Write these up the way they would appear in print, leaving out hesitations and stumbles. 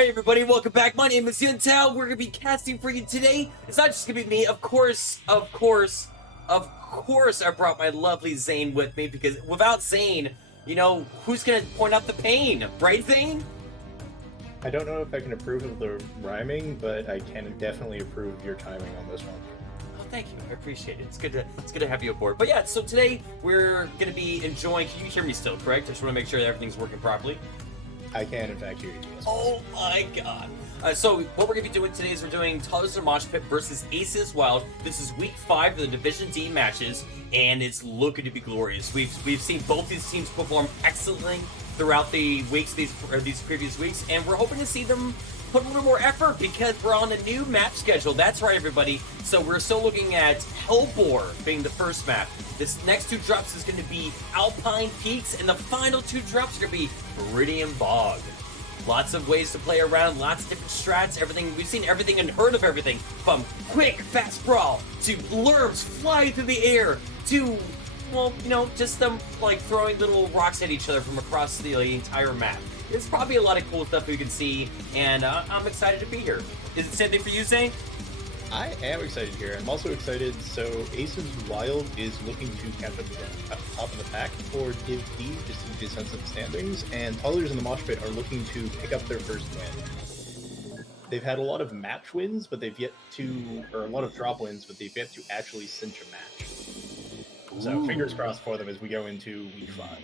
Hey everybody, welcome back. My name is Yuntow. We're gonna be casting for you today. It's not just gonna be me, of course, I brought my lovely Zane with me, because without Zane, you know, who's gonna point out the pain? Right, Zane? I don't know if I can approve of the rhyming, but I can definitely approve your timing on this one. Oh, thank you. I appreciate it. It's good to have you aboard. But yeah, so today we're gonna be enjoying. Can you hear me still? Correct? I just want to make sure that everything's working properly. I can, in fact, hear you. Yes. Oh my god. So what we're going to be doing today is we're doing Toddlers and Mosh Pit versus Aces Wild. This is week 5 of the Division D matches, and it's looking to be glorious. We've seen both these teams perform excellently throughout the weeks, these previous weeks, and we're hoping to see them put a little more effort because we're on a new map schedule. That's right, everybody. So we're still looking at Hellbore being the first map. This next 2 drops is going to be Alpine Peaks, and the final 2 drops are going to be Viridian Bog. Lots of ways to play around, lots of different strats, everything. We've seen everything and heard of everything, from quick, fast brawl, to lurms flying through the air, to, well, you know, just them, like, throwing little rocks at each other from across the entire map. There's probably a lot of cool stuff we can see, and I'm excited to be here. Is it the same thing for you, Zane? I am excited here. I'm also excited. So Aces Wild is looking to catch up at the top of the pack for Div D, just to get a sense of the standings, and Toddlers and the Mosh Pit are looking to pick up their first win. They've had a lot of match wins, but they've yet to, or a lot of drop wins, but they've yet to actually cinch a match. So fingers crossed for them as we go into week 5.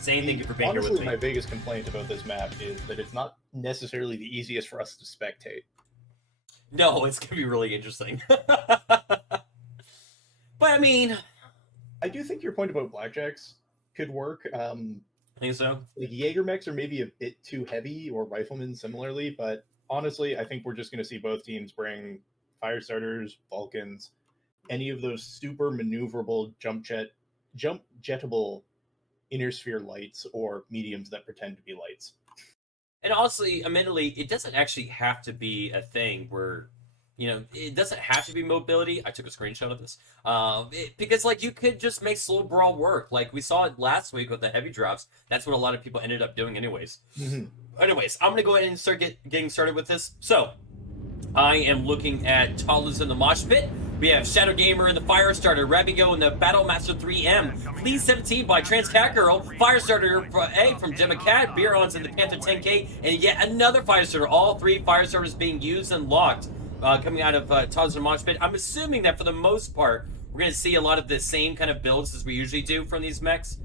Zane, thank you for being here with me. Honestly, my biggest complaint about this map is that it's not necessarily the easiest for us to spectate. No, it's going to be really interesting. But, I mean... I do think your point about blackjacks could work. I think so. Like, Jaeger mechs are maybe a bit too heavy, or riflemen similarly, but honestly, I think we're just going to see both teams bring fire starters, Vulcans, any of those super maneuverable jump-jettable inner sphere lights, or mediums that pretend to be lights. And honestly, admittedly, it doesn't actually have to be a thing where, you know, it doesn't have to be mobility. I took a screenshot of this. Because, like, you could just make slow brawl work. Like, we saw it last week with the heavy drops. That's what a lot of people ended up doing anyways. Anyways, I'm going to go ahead and start getting started with this. So, I am looking at Toddlers in the Mosh Pit. We have Shadow Gamer in the Firestarter, Rabigo in the Battlemaster 3M, Please 17 by Trans Cat Girl, Firestarter from Gemma Cat, Beerons in the Panther 10K, and yet another Firestarter. All 3 Firestarters being used and locked coming out of Toddlers and Mosh Pit. I'm assuming that for the most part, we're going to see a lot of the same kind of builds as we usually do from these mechs.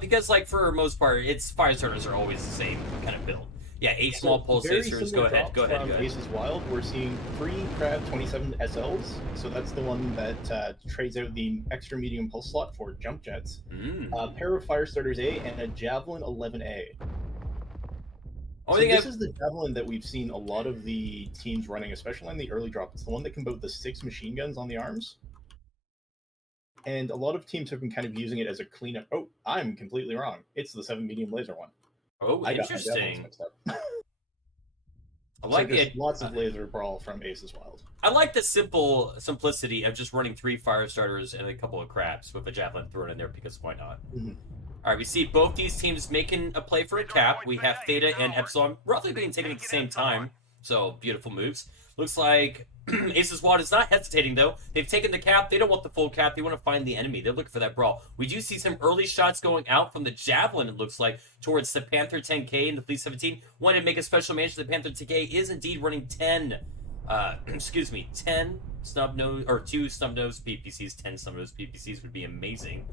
Because, like, for the most part, Firestarters are always the same kind of build. Yeah, 8 small pulsators. Go ahead. Aces Wild, we're seeing 3 Crab 27 SLs, so that's the one that trades out the extra medium pulse slot for jump jets. A pair of Firestarters A and a Javelin 11A. This is the Javelin that we've seen a lot of the teams running, especially in the early drop. It's the one that can boat the 6 machine guns on the arms. And a lot of teams have been kind of using it as a cleanup. Oh, I'm completely wrong. It's the 7 medium laser one. Oh, interesting. I like it. Lots of laser brawl from Aces Wild. I like the simplicity of just running 3 fire starters and a couple of crabs with a javelin thrown in there, because why not? All right, we see both these teams making a play for a cap. We have Theta and Epsilon roughly being taken at the same time, so beautiful moves. Looks like Aces Wild is not hesitating, though. They've taken the cap. They don't want the full cap. They want to find the enemy. They're looking for that brawl. We do see some early shots going out from the Javelin, it looks like, towards the Panther 10K and the Fleet 17. Want to make a special mention, the Panther 10K is indeed running 10 snub nose, or 2 snub nose PPCs. 10 snub nose PPCs would be amazing.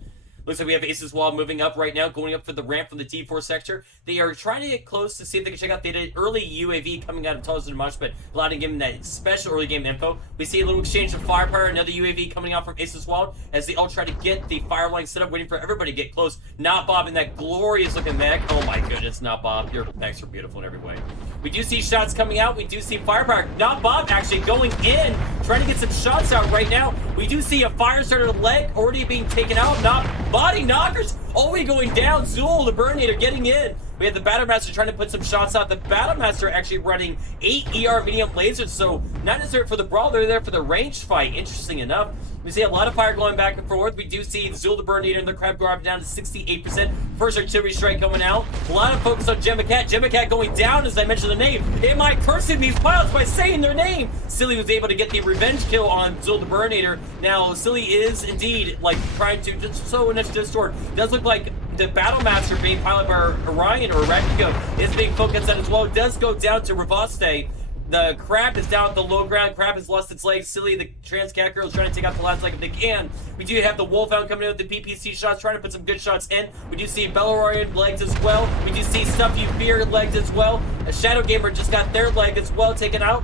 Looks like we have Aces Wild moving up right now, going up for the ramp from the T4 sector. They are trying to get close to see if they can check out the early UAV coming out of Toddlers and Mosh Pit, allowing him that special early game info. We see a little exchange of firepower, another UAV coming out from Aces Wild as they all try to get the fire line set up, waiting for everybody to get close. Not Bob in that glorious looking mech. Oh my goodness, Not Bob. Your mechs are beautiful in every way. We do see shots coming out. We do see firepower. Not Bob actually going in, trying to get some shots out right now. We do see a fire starter leg already being taken out. Not body knockers already going down. Zool, the Burninator, getting in. We have the BattleMechs trying to put some shots out. The BattleMechs actually running 8 ER medium lasers, so not necessarily for the brawl, they're there for the range fight. Interesting enough. We see a lot of fire going back and forth. We do see Zul the Burn Eater and the Crab Guard down to 68%. First artillery strike coming out. A lot of focus on Gemmacat. Gemmacat going down as I mentioned the name. Am I cursing these pilots by saying their name? Silly was able to get the revenge kill on Zul the Burn Eater. Now, Silly is indeed like trying to just so in its distort. Does look like the BattleMechs being piloted by Orion or Arachnico is being focused on as well. It does go down to Rivaste. The Crab is down at the low ground. Crab has lost its legs. Silly, the Transcat Girl, is trying to take out the last leg if they can. We do have the Wolfhound coming in with the PPC shots, trying to put some good shots in. We do see BattleMechs legs as well. We do see Stuff You Fear legs as well. A Shadow Gamer just got their leg as well taken out.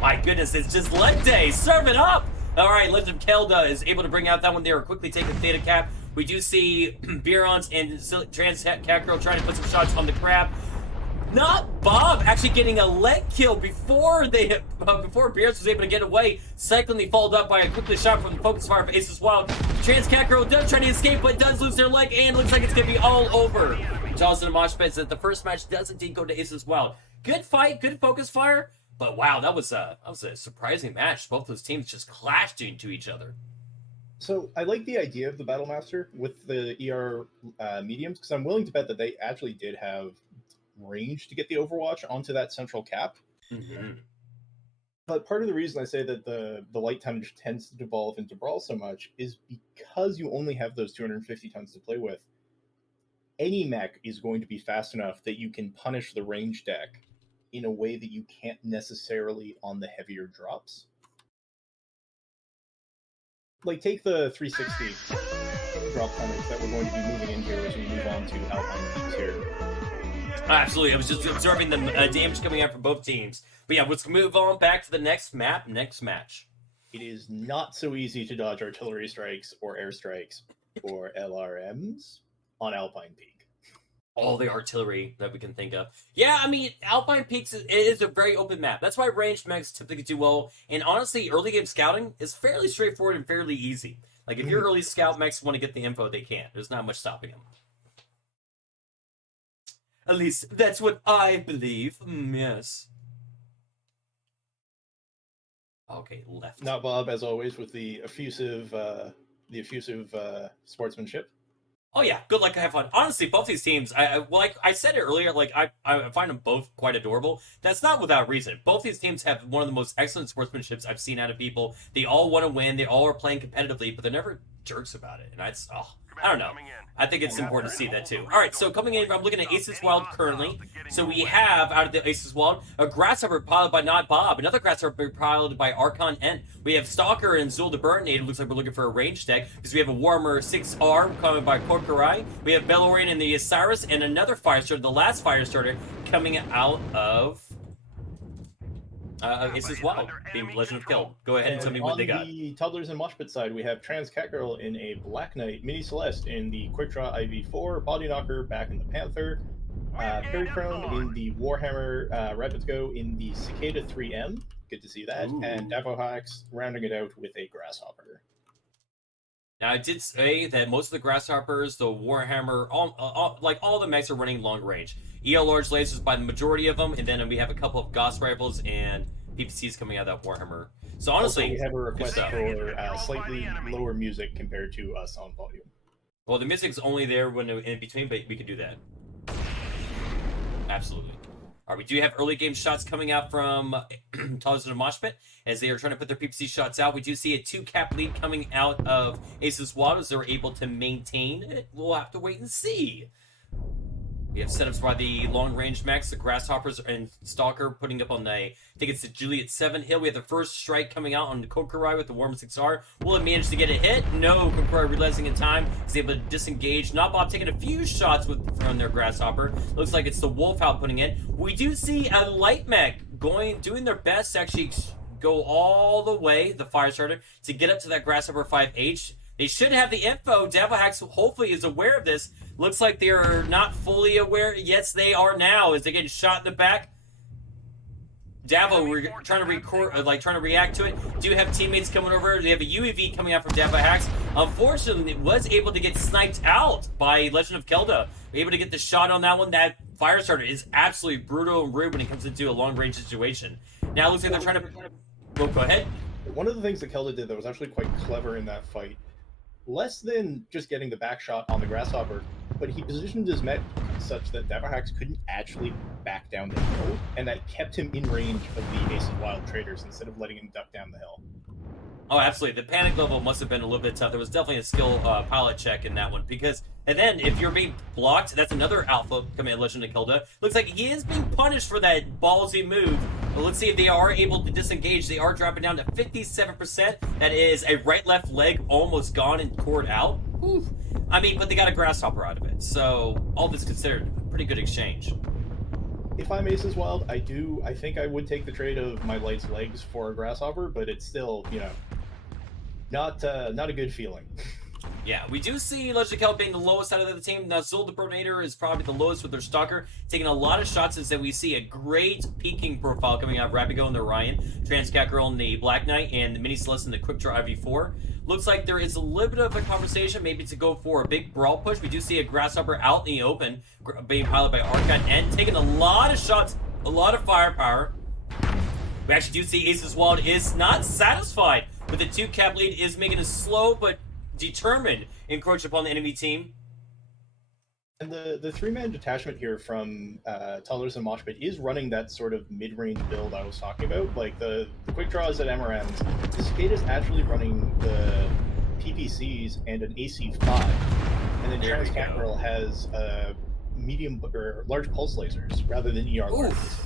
My goodness, it's just leg day. Serve it up! All right, Legend of Kelda is able to bring out that one. They were quickly taking Theta Cap. We do see Birons and Transcat Girl trying to put some shots on the Crab. Not Bob actually getting a leg kill before Beers was able to get away. Cycling followed up by a quickly shot from the focus fire of Aces Wild. Transcat Girl does try to escape, but does lose their leg, and looks like it's going to be all over. Toddlers and Mosh Pit said the first match does indeed go to Aces Wild. Good fight, good focus fire, but wow, that was a surprising match. Both those teams just clashed into each other. So I like the idea of the Battlemaster with the ER mediums, because I'm willing to bet that they actually did have range to get the Overwatch onto that central cap. But part of the reason I say that the light tonnage tends to devolve into Brawl so much is because you only have those 250 tons to play with. Any mech is going to be fast enough that you can punish the range deck in a way that you can't necessarily on the heavier drops. Like, take the 360 drop tonnage that we're going to be moving in here as we move on to Alpine Peaks here. Absolutely, I was just observing the damage coming out from both teams. But yeah, let's move on back to the next map, next match. It is not so easy to dodge artillery strikes or airstrikes or LRMs on Alpine Peak. All the artillery that we can think of. Yeah, I mean, Alpine Peaks is a very open map. That's why ranged mechs typically do well. And honestly, early game scouting is fairly straightforward and fairly easy. Like, if your early scout mechs want to get the info, they can. There's not much stopping them. At least, that's what I believe. Yes. Okay, left. Not Bob, as always, with the effusive sportsmanship. Oh yeah, good luck, have fun. Honestly, both these teams, like I said it earlier, like I find them both quite adorable. That's not without reason. Both these teams have one of the most excellent sportsmanships I've seen out of people. They all want to win. They all are playing competitively, but they're never jerks about it. And I don't know. I think it's important to see that too. All right, so coming in, I'm looking at Aces Wild currently. So we have, out of the Aces Wild, a Grasshopper piloted by Not Bob, another Grasshopper piloted by Archon N. We have Stalker and Zul the Burtonator. Looks like we're looking for a range deck, because we have a Warhammer 6R coming by Korkurai. We have Bellorian and the Osiris, and another Firestarter, the last Firestarter, coming out of Aces Wild, being Legend of Kill. Go ahead and tell me what they got. On the Toddlers and Mosh Pit side, we have Transcat Girl in a Black Knight, Mini Celeste in the Quick Draw IV4, Body Knocker back in the Panther, Perichrome in the Warhammer Rapids Go in the Cicada 3M. Good to see that. Ooh. And Davohax rounding it out with a Grasshopper. Now, I did say that most of the Grasshoppers, the Warhammer, all the mechs are running long range. EL large lasers by the majority of them, and then we have a couple of Gauss rifles and PPCs coming out of that Warhammer. So honestly, also, we have a request for slightly lower music compared to us on volume. Well, the music's only there when in between, but we could do that. Absolutely. All right, we do have early game shots coming out from Toddlers and Mosh Pit as they are trying to put their PPC shots out. We do see a 2-cap lead coming out of Aces Wild as they're able to maintain it. We'll have to wait and see. We have setups by the long-range mechs, the Grasshoppers and Stalker putting up on the, I think it's the Juliet 7 hill. We have the first strike coming out on the Kokurai with the Warhammer 6R. Will it manage to get a hit? No, Kokurai realizing in time is able to disengage. Not Bob taking a few shots from their Grasshopper. Looks like it's the Wolfhound putting in. We do see a light mech doing their best to actually go all the way, the Firestarter, to get up to that Grasshopper 5H. They should have the info. Davohax hopefully is aware of this. Looks like they are not fully aware. Yes, they are now as they get shot in the back. Davo, we're trying to record, trying to react to it. Do have teammates coming over. They have a UAV coming out from Davohax. Unfortunately, it was able to get sniped out by Legend of Kelda. Able to get the shot on that one. That Firestarter is absolutely brutal and rude when it comes into a long-range situation. Now it looks like they're trying to... Well, go ahead. One of the things that Kelda did that was actually quite clever in that fight, less than just getting the back shot on the Grasshopper, but he positioned his mech such that Davahax couldn't actually back down the hill, and that kept him in range of the Aces Wild traders instead of letting him duck down the hill. Oh, absolutely. The panic level must have been a little bit tough. There was definitely a skill pilot check in that one because, and then if you're being blocked, that's another alpha coming at Legend of Kilda. Looks like he is being punished for that ballsy move. But let's see if they are able to disengage. They are dropping down to 57%. That is a right-left leg almost gone and cored out. Whew. I mean, but they got a Grasshopper out of it. So all this considered, a pretty good exchange. If I'm Aces Wild, I think I would take the trade of my Light's legs for a Grasshopper, but it's still, you know, not a good feeling. Yeah, we do see Legend of Kelda being the lowest out of the team. Now, Zul the Burnator is probably the lowest with their Stalker, taking a lot of shots as that we see a great peaking profile coming out of Rapigo and the Orion, Transcat in the Black Knight, and the Mini Celeste in the Quick Draw IV4. Looks like there is a little bit of a conversation, maybe to go for a big brawl push. We do see a Grasshopper out in the open, being piloted by Archon, and taking a lot of shots, a lot of firepower. We actually do see Aces Wild is not satisfied with the 2-cap lead, is making a slow but determined encroach upon the enemy team. And the 3-man detachment here from Toddlers and Mosh Pit is running that sort of mid-range build I was talking about. Like the quick draws at Emerans, the Skate is actually running the PPCs and an AC5. And then Transcat has medium or large pulse lasers rather than ER lasers.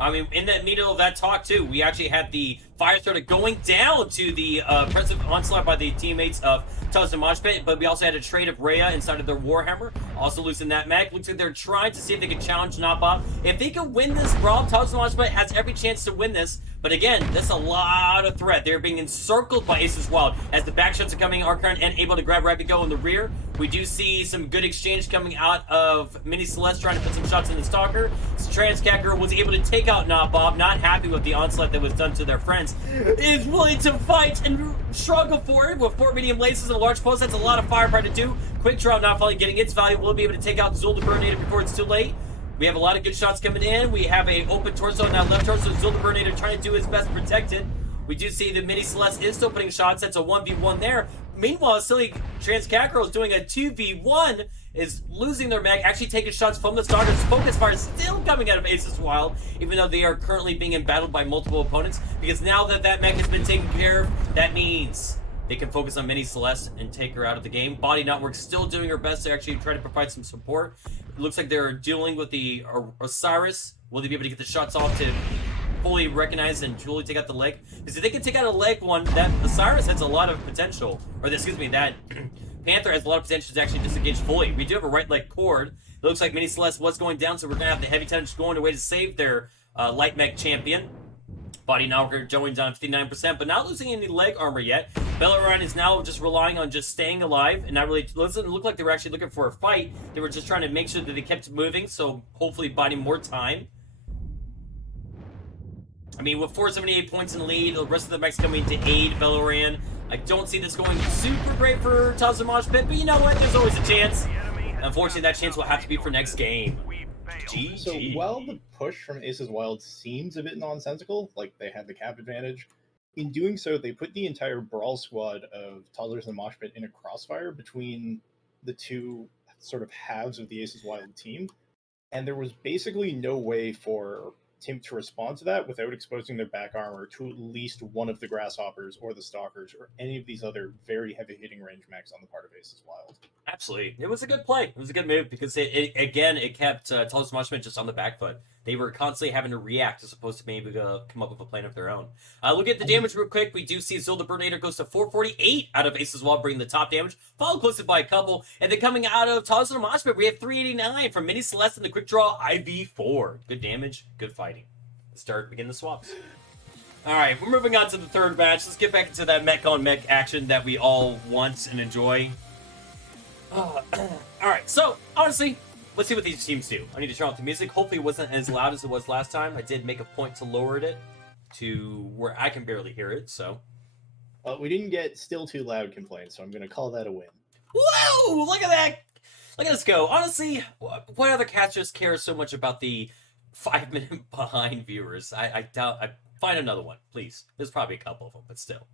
I mean, in the middle of that talk, too, we actually had the Firestarter going down to the impressive onslaught by the teammates of Toddlers and Mosh Pit, but we also had a trade of Rhea inside of their Warhammer, also losing that mech. Looks like they're trying to see if they can challenge Knobbob. If they can win this brawl, Toddlers and Mosh Pit has every chance to win this, but again, that's a lot of threat. They're being encircled by Aces Wild as the back shots are coming, Archon and able to grab Rapigo in the rear. We do see some good exchange coming out of Mini Celeste trying to put some shots in the Stalker. Transcat was able to take out Knobbob, not happy with the onslaught that was done to their friends. Is willing to fight and struggle for it with 4 medium laces and a large post. That's a lot of firepower to do. Quick Draw not finally getting its value. We'll be able to take out Zul the Burnator before it's too late. We have a lot of good shots coming in. We have a open torso on that left torso. Zul the Burnator trying to do his best to protect it. We do see the Mini Celeste is still putting shots. That's a 1v1 there. Meanwhile, Silly Transcat is doing a 2v1, is losing their mech, actually taking shots from the Stalkers. Focus fire still coming out of Aces Wild, even though they are currently being embattled by multiple opponents. Because now that that mech has been taken care of, that means they can focus on Mini Celeste and take her out of the game. Body Knotwork still doing her best to actually try to provide some support. It looks like they're dealing with the Osiris. Will they be able to get the shots off to fully recognize and truly take out the leg? Because if they can take out a leg one, that Osiris has a lot of potential. Or excuse me, that Panther has a lot of potential to actually disengage fully. We do have a right leg cord. It looks like Mini Celeste was going down, so we're going to have the heavy tonnage going away to save their light mech champion. Body now going down 59%, but not losing any leg armor yet. Bellarine is now just relying on just staying alive and not really. It doesn't look like they were actually looking for a fight. They were just trying to make sure that they kept moving, so hopefully buying more time. I mean, with 478 points in the lead, the rest of the mechs coming to aid Bellarine. I don't see this going super great for Toddlers and Mosh Pit, but you know what? There's always a chance. Unfortunately, that chance will have to be for next game. GG. So while the push from Aces Wild seems a bit nonsensical, like they had the cap advantage, in doing so, they put the entire brawl squad of Toddlers and Mosh Pit in a crossfire between the two sort of halves of the Aces Wild team, and there was basically no way for Tim to respond to that without exposing their back armor to at least one of the Grasshoppers or the Stalkers or any of these other very heavy-hitting range mechs on the part of Aces Wild. Absolutely. It was a good play. It was a good move because it kept Toddlers and Mosh Pit just on the back foot. They were constantly having to react as opposed to maybe come up with a plan of their own. Look at the damage real quick. We do see Zul the Burnator goes to 448 out of Aces Wild, bringing the top damage, followed closely by a couple. And then coming out of Toddlers and Mosh Pit, we have 389 from Mini Celeste and the Quick Draw IV4. Good damage, good fighting. Let's begin the swaps. Alright, we're moving on to the third match. Let's get back into that mech on mech action that we all want and enjoy. Alright, so, honestly, let's see what these teams do. I need to turn off the music. Hopefully it wasn't as loud as it was last time. I did make a point to lower it to where I can barely hear it, so. We didn't get still too loud complaints, so I'm going to call that a win. Whoa! Look at that! Look at us go. Honestly, what other casters care so much about the 5-minute behind viewers? I doubt. I find another one, please. There's probably a couple of them, but still,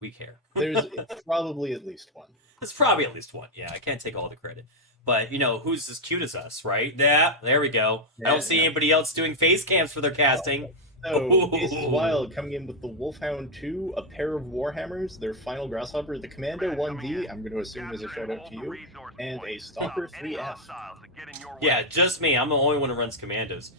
we care. There's probably at least one. There's probably at least one. Yeah, I can't take all the credit. But, you know, who's as cute as us, right? Yeah, there we go. I don't see anybody else doing face cams for their casting. So, Aces Wild coming in with the Wolfhound 2, a pair of Warhammers, their final Grasshopper, the Commando 1D, I'm going to assume is a shout out to you, and a Stalker 3F. Yeah, just me. I'm the only one who runs Commandos.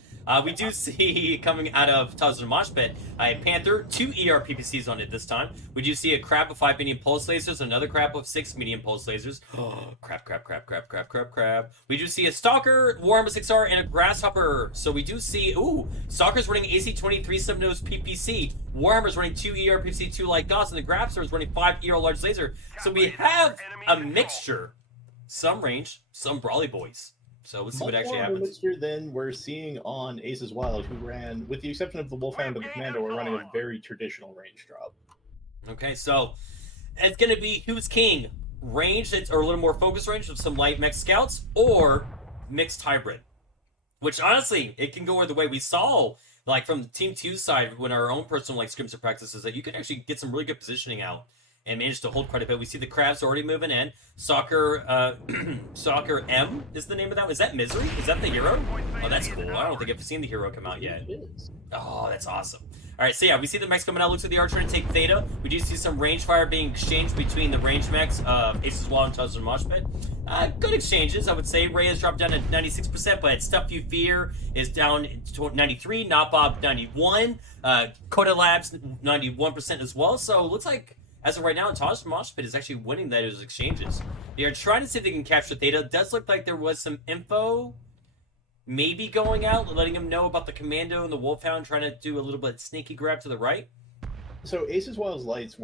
We do see, coming out of Toddlers and Mosh Pit, a Panther, 2 ER PPCs on it this time. We do see a Crab with 5 medium pulse lasers, another Crab with 6 medium pulse lasers. Oh, crap. We do see a Stalker, Warhammer 6R, and a Grasshopper. So we do see, Stalker's running AC-23 7-nose PPC. Warhammer's running 2 ER PPC, 2 light Gauss, and the Grasshopper's running 5 ER large laser. So we have a mixture. Some range, some brawly boys. So let's see what actually happens. Mixture than we're seeing on Aces Wild, who ran, with the exception of the Wolfhound and the Commando, we're running a very traditional range drop. Okay, so it's going to be who's king? Range that's, or a little more focused range with some light mech scouts, or mixed hybrid? Which honestly, it can go either way. We saw, like from the Team 2 side, when our own personal like scrims and practices, that you can actually get some really good positioning out and managed to hold quite a bit. We see the Crabs already moving in. Soccer M is the name of that. Is that Misery? Is that the hero? Oh, that's cool. I don't think I've seen the hero come out yet. Oh, that's awesome. All right, so yeah, we see the mechs coming out. Looks like they are trying to take Theta. We do see some range fire being exchanged between the range mechs of Aces Wild and Toddlers and Mosh Pit. Good exchanges, I would say. Ray has dropped down to 96%, but Stuff You Fear is down to 93. Not Bob 91. Coda Labs 91% as well. So it looks like, as of right now, Toddlers and Mosh Pit is actually winning those exchanges. They are trying to see if they can capture Theta. It does look like there was some info maybe going out, letting them know about the Commando and the Wolfhound, trying to do a little bit sneaky grab to the right. So Aces Wild's lights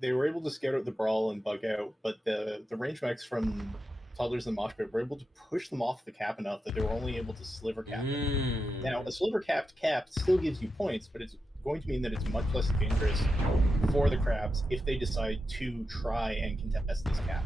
they were able to scout out the brawl and bug out, but the range mechs from Toddlers and Mosh Pit were able to push them off the cap enough that they were only able to sliver cap it. Now, a sliver capped cap still gives you points, but it's going to mean that it's much less dangerous for the Crabs if they decide to try and contest this cap.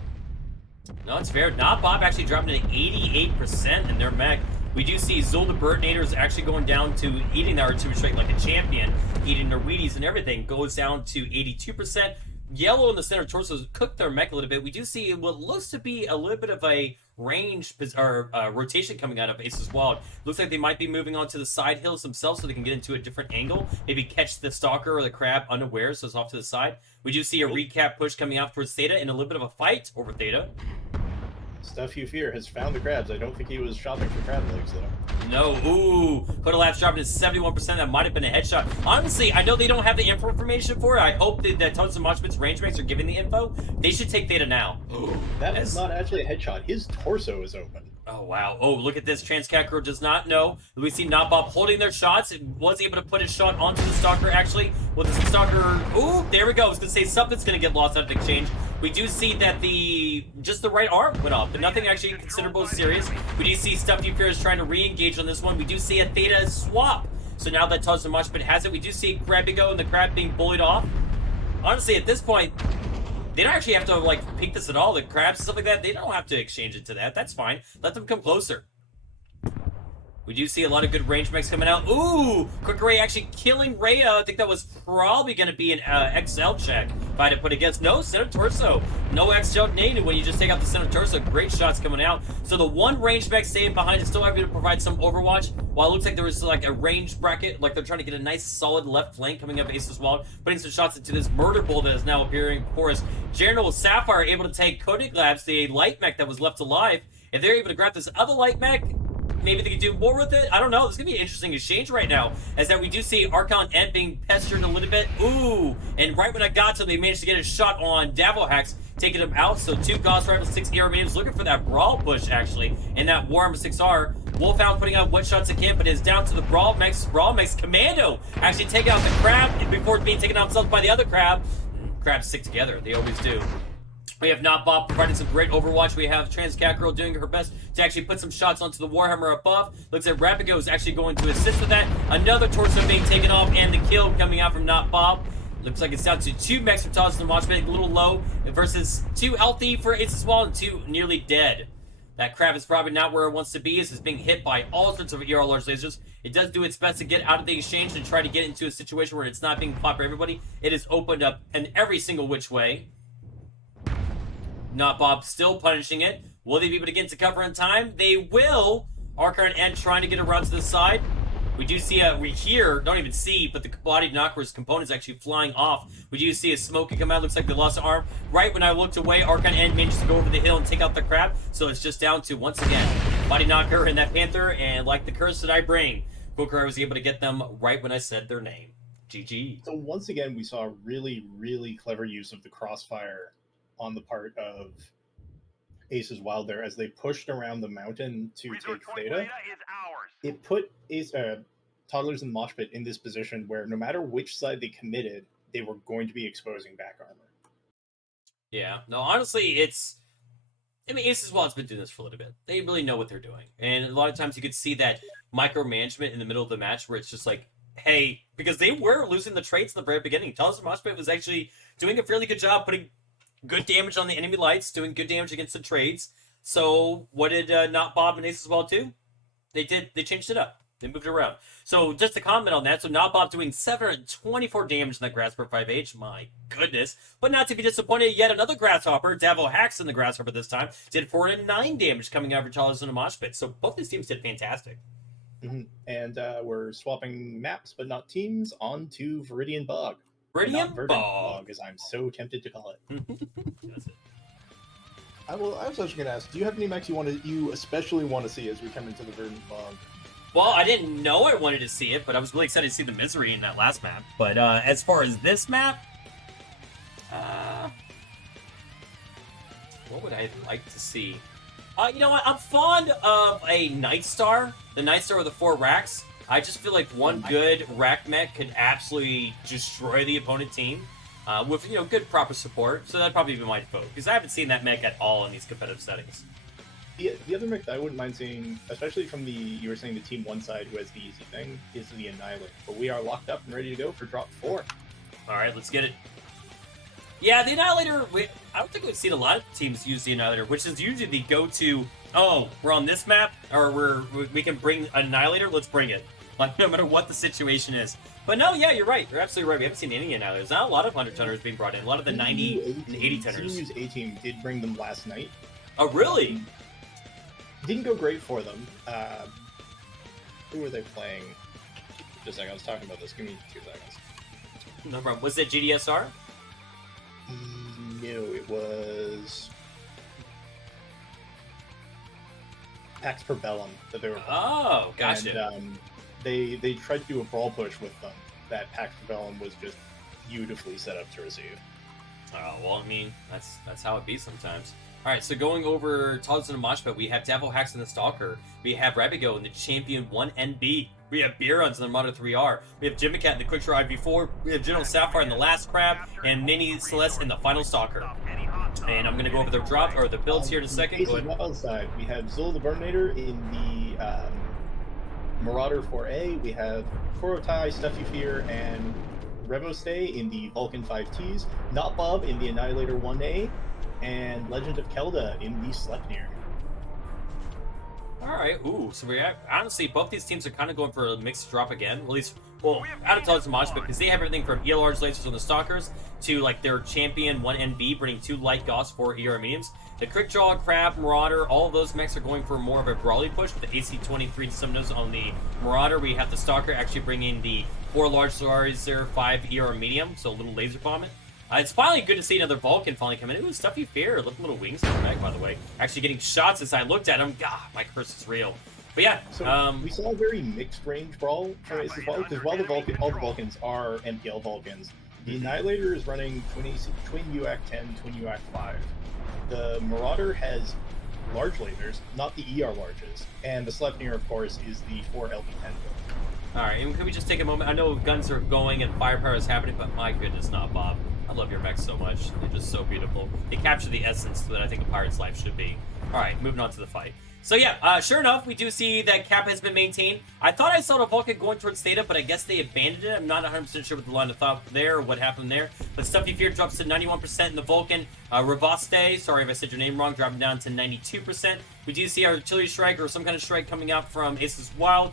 No, it's fair. Not Bob actually dropped to 88% in their mech. We do see Zul the Birdnator is actually going down to eating the R2 straight like a champion, eating their Wheaties and everything. Goes down to 82%. Yellow in the center torsos cooked their mech a little bit. We do see what looks to be a little bit of a range or rotation coming out of Aces Wild. Looks like they might be moving on to the side hills themselves so they can get into a different angle. Maybe catch the Stalker or the Crab unaware, so it's off to the side. We do see a recap push coming out towards Theta in a little bit of a fight over Theta. Stuff You Fear has found the Crabs. I don't think he was shopping for crab legs, though. No. Ooh. Coda Labs dropping to 71%. That might have been a headshot. Honestly, I know they don't have the info information for it. I hope that Toddlers and Mosh Pit's range mechs are giving the info. They should take Theta now. That is not actually a headshot. His torso is open. Oh, wow. Oh, look at this. Transcatcher does not know. We see Notbob holding their shots. It was able to put his shot onto the Stalker, actually. With the Stalker... Ooh, there we go. I was going to say something's going to get lost out of the exchange. We do see that just the right arm went off, but nothing actually considerable serious. We do see Stuff You Fear is trying to re-engage on this one. We do see a Theta swap. So now that Toddlers and Mosh Pit has it, we do see Grabigo and the Crab being bullied off. Honestly, at this point, they don't actually have to, like, peek this at all. The Crabs and stuff like that, they don't have to exchange it to that. That's fine. Let them come closer. We do see a lot of good range mechs coming out. Ooh! Quick Ray actually killing Rhea. I think that was probably going to be an XL check if I had to put against. No, center torso. No XL needed when you just take out the center torso. Great shots coming out. So the one range mech staying behind is still able to provide some overwatch. While it looks like there was like a range bracket, like they're trying to get a nice solid left flank coming up Aces Wild, putting some shots into this murder bull that is now appearing before us. General Sapphire able to take Kodak Labs, the light mech that was left alive. If they're able to grab this other light mech, maybe they can do more with it. I don't know. This is going to be an interesting exchange right now. As that we do see Archon N being pestered a little bit. Ooh. And right when I got to him, they managed to get a shot on Davohax, taking him out. So 2 Gauss Rifles, 6 ER mediums, looking for that Brawl push, actually. And that Warhammer 6R. Wolfhound putting out what shots it can, but is down to the Brawl Mechs. Commando actually taking out the Crab before being taken out himself by the other Crab. Crabs stick together. They always do. We have Notbob providing some great overwatch. We have Transcatgirl doing her best to actually put some shots onto the Warhammer above. Looks like Rapigo is actually going to assist with that. Another torso being taken off and the kill coming out from Notbob. Looks like it's down to 2 mechs for Toddlers and Mosh Pit, a little low, versus 2 healthy for Aces Wild and 2 nearly dead. That crab is probably not where it wants to be, as it's being hit by all sorts of ER large lasers. It does do its best to get out of the exchange and try to get into a situation where it's not being popped by everybody. It is opened up in every single which way. Not Bob still punishing it. Will they be able to get into cover in time? They will. Archon and trying to get around to the side. We do see we hear, don't even see, but the body knocker's component is actually flying off. We do see a smoke come out. Looks like they lost an arm. Right when I looked away, Archon and managed to go over the hill and take out the crab. So it's just down to, once again, body knocker and that panther. And like the curse that I bring, Booker was able to get them right when I said their name. GG. So once again, we saw a really, really clever use of the crossfire on the part of Ace's Wild there as they pushed around the mountain to take Theta. It put Toddlers and Mosh Pit in this position where no matter which side they committed, they were going to be exposing back armor. Yeah, no, honestly, I mean, Ace's Wild's been doing this for a little bit. They really know what they're doing. And a lot of times you could see that micromanagement in the middle of the match where it's just like, hey, because they were losing the trades in the very beginning. Toddlers and Mosh Pit was actually doing a fairly good job putting good damage on the enemy lights, doing good damage against the trades. So what did Not Bob and Ace's Wild do? They changed it up. They moved it around. So just to comment on that, so Not Bob doing 724 damage in that Grasshopper 5H. My goodness. But not to be disappointed, yet another Grasshopper, Davo Hacks in the Grasshopper this time, did 409 damage coming out of Toddlers and a Mosh Pit. So both these teams did fantastic. Mm-hmm. And we're swapping maps, but not teams, on to Viridian Bog. Viridian Bog, as I'm so tempted to call it. That's it. I was actually going to ask, do you have any mechs you especially want to see as we come into the Viridian Bog? Well, I didn't know I wanted to see it, but I was really excited to see the Misery in that last map. But as far as this map, what would I like to see? You know what? I'm fond of a Night Star. The Night Star with the 4 racks. I just feel like one good rack mech could absolutely destroy the opponent team with, good proper support. So that'd probably be my vote, because I haven't seen that mech at all in these competitive settings. The other mech that I wouldn't mind seeing, especially from you were saying the Team 1 side who has the easy thing, is the Annihilator. But we are locked up and ready to go for drop 4. All right, let's get it. Yeah, the Annihilator, I don't think we've seen a lot of teams use the Annihilator, which is usually the go-to, oh, we're on this map, or we can bring Annihilator, let's bring it. Like, no matter what the situation is. But no, yeah, you're right. You're absolutely right. We haven't seen any Annihilators. Not a lot of 100-tonners being brought in. A lot of the 90 and 80-tonners. Series A-Team did bring them last night. Oh, really? Didn't go great for them. Who were they playing? Just a second, I was talking about this. Give me 2 seconds. No problem. Was it GDSR? No, it was Pax Per Bellum that they were playing. Oh, gotcha. And they tried to do a brawl push with them that Pax Per Bellum was just beautifully set up to receive. Oh, well, I mean, that's how it be sometimes. All right, so going over Toddlers and Mosh Pit, we have Davo Hacks and the Stalker. We have Rabigo in the Champion 1NB. We have Beeruns in the Model 3R. We have Jimmicat in the Quickdraw IV4. We have General Sapphire in the Last Crab, and Mini Celeste in the Final Stalker. And I'm going to go over the drop or the builds here in a second. Go ahead. Wild side, we have Zul the Burninator in the Marauder 4A. We have Korotai, Stuffy Fear, and Revostay in the Vulcan 5Ts. Not Bob in the Annihilator 1A. And Legend of Kelda in the Sleipnir. All right. Ooh. So honestly, both these teams are kind of going for a mixed drop again. At least, well, out of Toddlers and Mosh Pit, because they have everything from ELR's lasers on the Stalkers to like their Champion 1NB, bringing 2 light Gauss, 4 ER mediums. The Quick Draw, Crab, Marauder, all of those mechs are going for more of a brawly push with the AC-23 Summonos on the Marauder. We have the Stalker actually bringing the 4 large laser, 5 ER medium, so a little laser bomb it. It's finally good to see another Vulcan finally come in. Ooh, Stuffy Fear. Look at little wings on the back, by the way. Actually getting shots as I looked at him. God, my curse is real. But yeah. So we saw a very mixed range brawl from Ace as well, because while all the Vulcans are MPL Vulcans, the Annihilator is running Twin UAC 10, Twin UAC 5. The Marauder has large lasers, not the ER larges. And the Sleipnir, of course, is the 4 LP10 build. Alright, and can we just take a moment? I know guns are going and firepower is happening, but my goodness, not Bob. I love your mechs so much. They're just so beautiful. They capture the essence that I think a pirate's life should be. All right, moving on to the fight. So yeah, sure enough, we do see that cap has been maintained. I thought I saw the Vulcan going towards Theta, but I guess they abandoned it. I'm not 100% sure what the line of thought there or what happened there. But Stuffy Fear drops to 91% in the Vulcan. Ravaste, sorry if I said your name wrong, dropping down to 92%. We do see artillery strike or some kind of strike coming out from Aces Wild.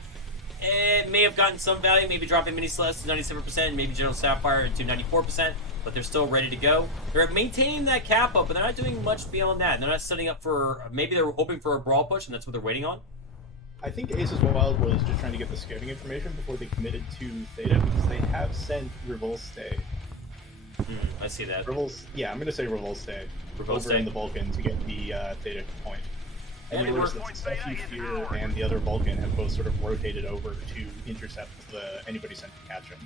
It may have gotten some value, maybe dropping Mini Celeste to 97%, maybe General Sapphire to 94%, but they're still ready to go. They're maintaining that cap up, but they're not doing much beyond that. They're not setting up for, maybe they're hoping for a brawl push, and that's what they're waiting on. I think Aces Wild was just trying to get the scouting information before they committed to Theta, because they have sent Revolste. I see that. Yeah, I'm going to say Revolste over in the Vulcan to get the Theta point. And you notice that Stuffy Fear and the other Vulcan have both sort of rotated over to intercept anybody sent to catch him.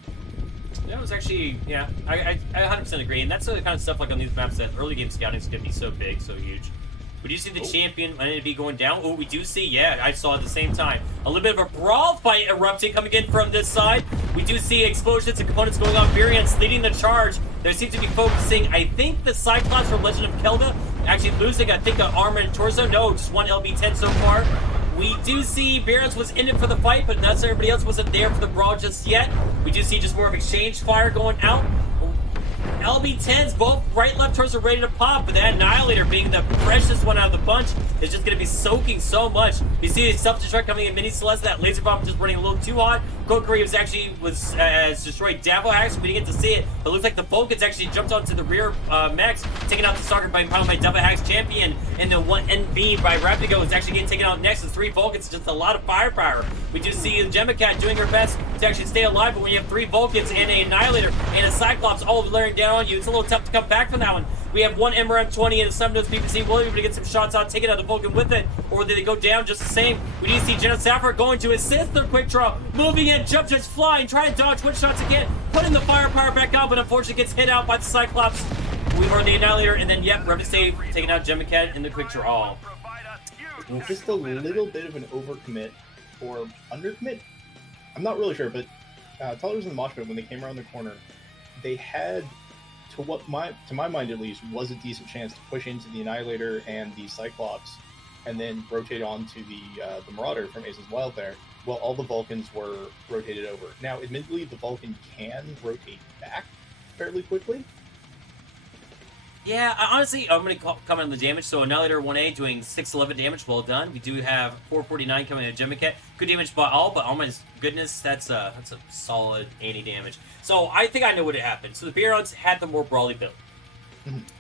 That was actually, yeah, I 100% agree. And that's the kind of stuff like on these maps that early game scouting is going to be so big, so huge. We do see the champion be going down. Oh, we do see, yeah, I saw at the same time. A little bit of a brawl fight erupting coming in from this side. We do see explosions and components going on. Viriant's leading the charge. They seem to be focusing, I think, the Cyclops from Legend of Kelda. Actually losing, I think, an arm and torso. No, just one LB-10 so far. We do see Barons was in it for the fight, but not so everybody else wasn't there for the brawl just yet. We do see just more of exchange fire going out. LB-10s, both right, left torso ready to pop, but that Annihilator being the freshest one out of the bunch is just going to be soaking so much. You see the self-destruct coming in Mini Celeste, that laser bomb just running a little too hot. Kokiri has destroyed Davohax. We didn't get to see it, but it looks like the Vulcans actually jumped onto the rear mechs, taking out the Stalker by pound by Davohax champion, and the one NB by Rapigo is actually getting taken out next. The 3 Vulcans, just a lot of firepower. We do see Gemmacat doing her best to actually stay alive, but when you have 3 Vulcans and an Annihilator and a Cyclops all layering down on you, it's a little tough to come back from that one. We have one MRM-20 and a Summoners PPC. Will able to get some shots out, taking out the Vulcan with it, or did they go down just the same? We do see General Sapphire going to assist their quick draw, moving in, jump jets flying, trying to dodge twin shots again, putting the firepower back out, but unfortunately gets hit out by the Cyclops. We were the Annihilator, and then, yep, Revistade taking out Gemmacat in the quick draw. Just a little bit of an overcommit or undercommit. I'm not really sure, but Toddlers in the Mosh Pit, when they came around the corner, they had, to my mind at least, was a decent chance to push into the Annihilator and the Cyclops, and then rotate onto the Marauder from Aces Wild there, while all the Vulcans were rotated over. Now, admittedly, the Vulcan can rotate back fairly quickly. Yeah, honestly, I'm going to comment on the damage. So Annihilator 1A doing 611 damage, well done. We do have 449 coming at Gemmacat. Good damage by all, but oh my goodness, that's a solid 80 damage. So I think I know what happened. So the Barons had the more brawly build.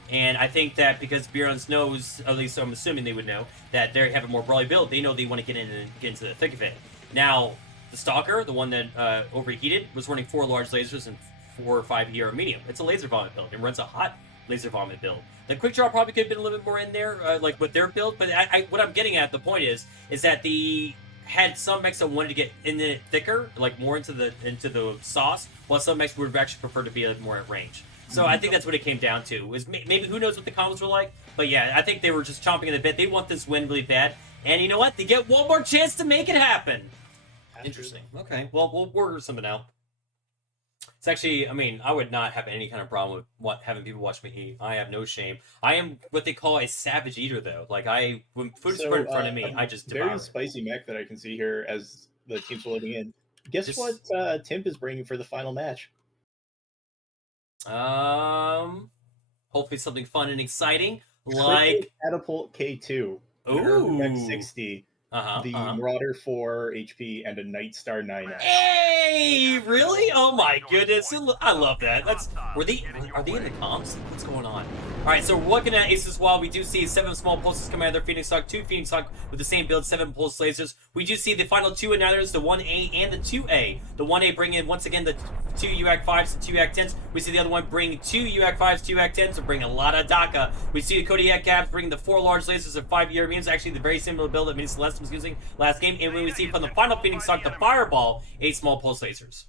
And I think that because Barons knows, at least I'm assuming they would know, that they have a more brawly build, they know they want to get in and get into the thick of it. Now, the Stalker, the one that overheated, was running 4 large lasers and 4 or 5 ER medium. It's a laser vomit build. It runs a hot laser vomit build. The quick draw probably could have been a little bit more in there, like with their build, but what I'm getting at, the point is that the had some mechs that wanted to get in it thicker, like more into the sauce, while some mechs would have actually preferred to be a little more at range. So I think that's what it came down to. Is maybe who knows what the combos were like, but yeah, I think they were just chomping at the bit. They want this win really bad, and you know what? They get one more chance to make it happen. Interesting. Okay, well, we'll work something out. It's actually, I mean, I would not have any kind of problem with having people watch me eat. I have no shame. I am what they call a savage eater, though. Like, when food is put in front of me, I just devour very spicy mech that I can see here as the teams are loading in. Guess what Timp is bringing for the final match? Hopefully something fun and exciting, like Catapult K2. Ooh. Mech 60. Marauder 4 HP and a Nightstar 9S. Hey, really? Oh my goodness! I love that. Are they in the comms? What's going on? All right, so we're looking at Aces Wild. We do see 7 small pulses coming out of their Phoenix Hawk, 2 Phoenix Hawk with the same build, 7 pulse lasers. We do see the final 2 Annihilators, the 1A and the 2A. The 1A bring in, once again, the 2 UAC 5s and 2 UAC 10s. We see the other one bring 2 UAC 5s, 2 UAC 10s, so bring a lot of DACA. We see the Kodiak Cabs bring the 4 large lasers and 5 ER beams, actually the very similar build that Mini Celeste was using last game. And when we see from the final Phoenix Hawk, the Fireball, 8 small pulse lasers.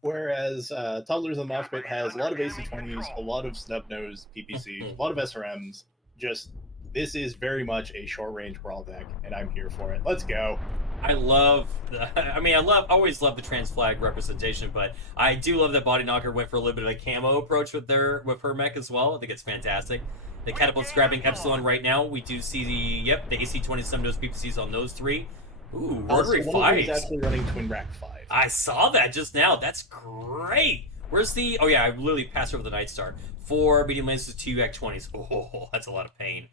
Whereas Toddlers in the Mosh Pit has a lot of AC-20s, a lot of snub-nosed PPCs, a lot of SRMs. Just, this is very much a short-range brawl deck, and I'm here for it. Let's go. I love I mean, always love the trans flag representation, but I do love that Body Knocker went for a little bit of a camo approach with her mech as well. I think it's fantastic. The catapult's grabbing Epsilon right now. We do see the AC-27 those PPCs on those three. Ooh, rotary So one of them is fives. actually running Twin Rack 5. I saw that just now. That's great. Where's the? Oh yeah, I literally passed over the Night Star. 4 medium lasers, 2 Yak 20s. Oh, that's a lot of pain.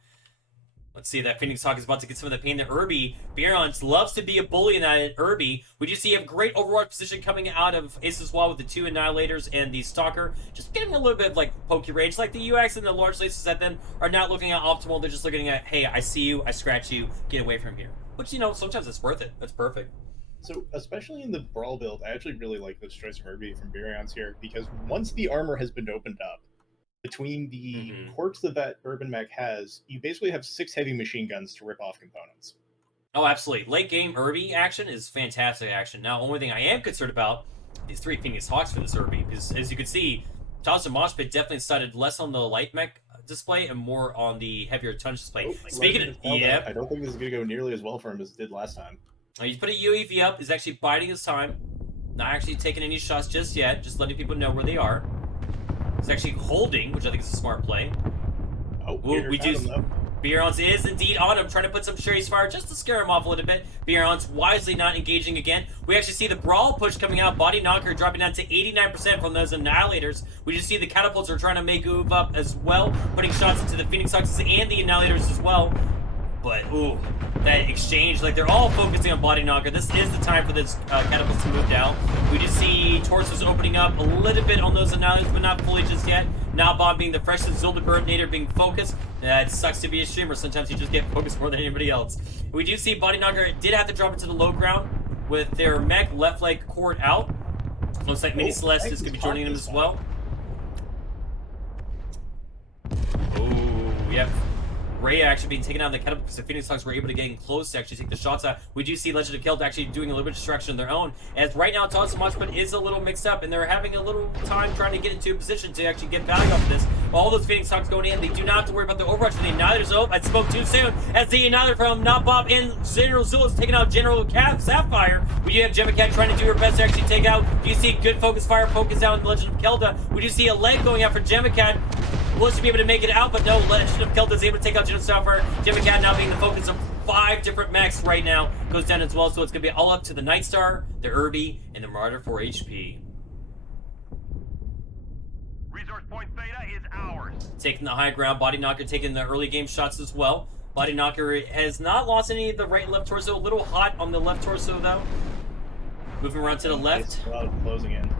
Let's see, that Phoenix Hawk is about to get some of the pain. The Irby, Beyond loves to be a bully in that Irby. We do see a great Overwatch position coming out of Ace's Wall with the 2 Annihilators and the Stalker. Just getting a little bit of, like, pokey range. Like, the UX and the large lasers at them are not looking at optimal. They're just looking at, hey, I see you, I scratch you, get away from here. Which, you know, sometimes it's worth it. That's perfect. So, especially in the Brawl build, I actually really like this choice of Irby from Baryons here, because once the armor has been opened up, between the quirks that Urban Mech has, you basically have 6 heavy machine guns to rip off components. Oh, absolutely. Late game Irby action is fantastic action. Now, only thing I am concerned about these 3 Phoenix Hawks for this Irby, because as you can see, Toddlers and Mosh Pit definitely started less on the light mech display and more on the heavier tonnage display. Oh, Speaking of, yeah, I don't think this is going to go nearly as well for him as it did last time. He's put a UAV up, is actually biding his time, not actually taking any shots just yet, just letting people know where they are. He's actually holding, which I think is a smart play. Oh, we do. Beyonce is indeed on him, trying to put some Sherry's fire just to scare him off a little bit. Beyonce wisely not engaging again. We actually see the Brawl push coming out. Body Knocker dropping down to 89% from those Annihilators. We just see the Catapults are trying to make move up as well, putting shots into the Phoenix Hawks and the Annihilators as well. But, ooh, that exchange, like, they're all focusing on Body Knocker. This is the time for this Catapults to move down. We just see Torsos opening up a little bit on those Annihilators, but not fully just yet. Now Bob being the freshest, Zildeburnnator being focused. It sucks to be a streamer. Sometimes you just get focused more than anybody else. We do see Body Knocker did have to drop into the low ground with their mech left leg cord out. Looks like Mini Celeste is going to be joining them as well. Oh, yep. Ray actually being taken out of the catapult because the Phoenix Hawks were able to get in close to actually take the shots out. We do see Legend of Kelt actually doing a little bit of distraction of their own. As right now, Toddlers and Mosh Pit is a little mixed up, and they're having a little time trying to get into a position to actually get value off of this. All those Phoenix Hawks going in, they do not have to worry about the Overwatch for the Annihilators. Oh, I spoke too soon. As the Annihilator from Not Bob and General Zul is taking out General Sapphire. We do have Gemmacat trying to do her best to actually take out. You see good focus fire, focus down in Legend of Kelda. We do see a leg going out for Gemmacat. Was to be able to make it out, but no, Legend of Kelda is able to take out General Sapphire. Gemmacat now being the focus of 5 different mechs right now goes down as well, so it's going to be all up to the Night Star, the Irby, and the Marauder for HP. Resource point Theta is ours. Taking the high ground, Body Knocker taking the early game shots as well. Body Knocker has not lost any of the right and left torso, a little hot on the left torso though. Moving around to the left. Closing in.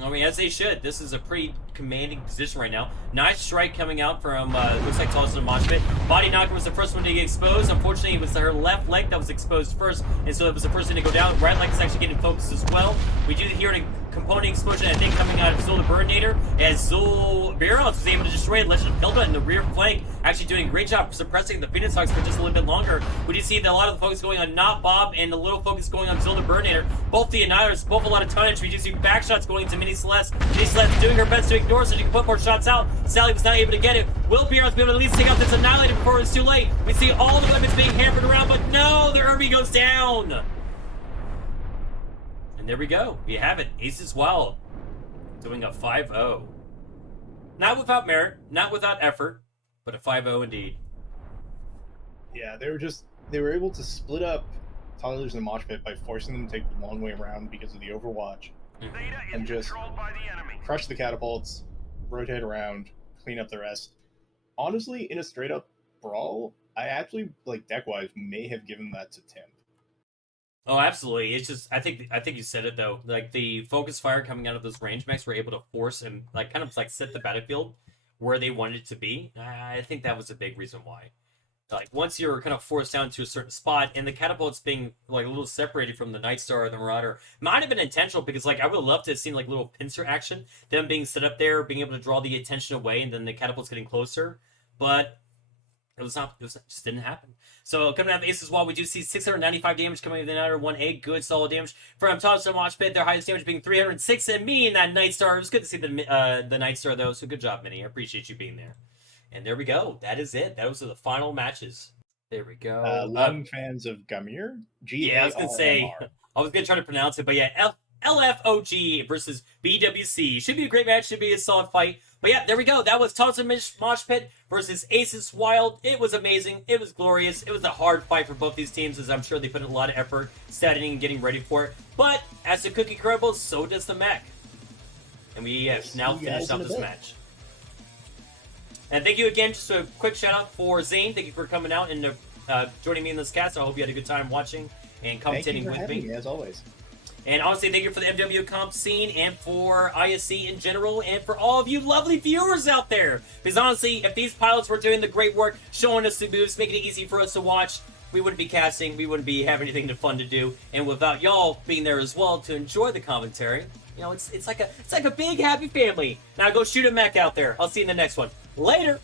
I mean, as they should. This is a pretty commanding position right now. Nice strike coming out from, looks like Toddlers and Mosh Pit. Body Knocker was the first one to get exposed. Unfortunately, it was her left leg that was exposed first, and so it was the first thing to go down. Right leg is actually getting focused as well. We do hear a component explosion, I think, coming out of Zildeburnnator, as Zul was able to destroy Legend of Kelda in the rear flank, actually doing a great job suppressing the Phoenix Hawks for just a little bit longer. We do see that a lot of the focus going on Not Bob and a little focus going on Zildeburnnator. Both the Annihilators, both a lot of tonnage. We do see back shots going into Mini Celeste. Mini Celeste doing her best to ignore so she can put more shots out. Sally was not able to get it. Will Beyonce be able to at least take out this Annihilator before it's too late? We see all the weapons being hampered around, but no, the Irby goes down. And there we go. We have it. Ace's Wild doing a 5-0. Not without merit, not without effort, but a 5-0 indeed. Yeah, they were able to split up Toddlers and Mosh Pit by forcing them to take the long way around because of the Overwatch. And just crush the catapults, rotate around, clean up the rest. Honestly, in a straight up brawl, I actually, like, deck-wise, may have given that to Tim. Oh, absolutely. It's just, I think you said it though. Like, the focus fire coming out of those range mechs were able to force and, like, kind of, like, set the battlefield where they wanted it to be. I think that was a big reason why. Like, once you're kind of forced down to a certain spot, and the catapults being, like, a little separated from the Night Star or the Marauder, might have been intentional, because, like, I would have loved to have seen, like, little pincer action, them being set up there, being able to draw the attention away, and then the catapults getting closer, but it just didn't happen. So, coming out of Ace's Wall, we do see 695 damage coming out of the Annihilator, 1A, good, solid damage. From Toddlers and Mosh Pit, their highest damage being 306, and me and that Night Star. It was good to see the Night Star, though, so good job, Minnie. I appreciate you being there. And there we go. That is it. Those are the final matches. There we go. Long fans of Gamir. Yeah, I was gonna say, I was gonna try to pronounce it, but yeah, LFOG versus BWC. Should be a great match, should be a solid fight. But yeah, there we go. That was Toddlers Mosh Pit versus Aces Wild. It was amazing. It was glorious. It was a hard fight for both these teams, as I'm sure they put in a lot of effort studying and getting ready for it. But as the cookie crumbles, so does the Mech. And we have now finished up this match. And thank you again. Just a quick shout out for Zane. Thank you for coming out and joining me in this cast. I hope you had a good time watching and commentating with me. As always. And honestly, thank you for the MW comp scene and for ISC in general and for all of you lovely viewers out there. Because honestly, if these pilots were doing the great work, showing us the moves, making it easy for us to watch, we wouldn't be casting, we wouldn't be having anything fun to do. And without y'all being there as well to enjoy the commentary, you know, it's like a big happy family. Now go shoot a mech out there. I'll see you in the next one. Later!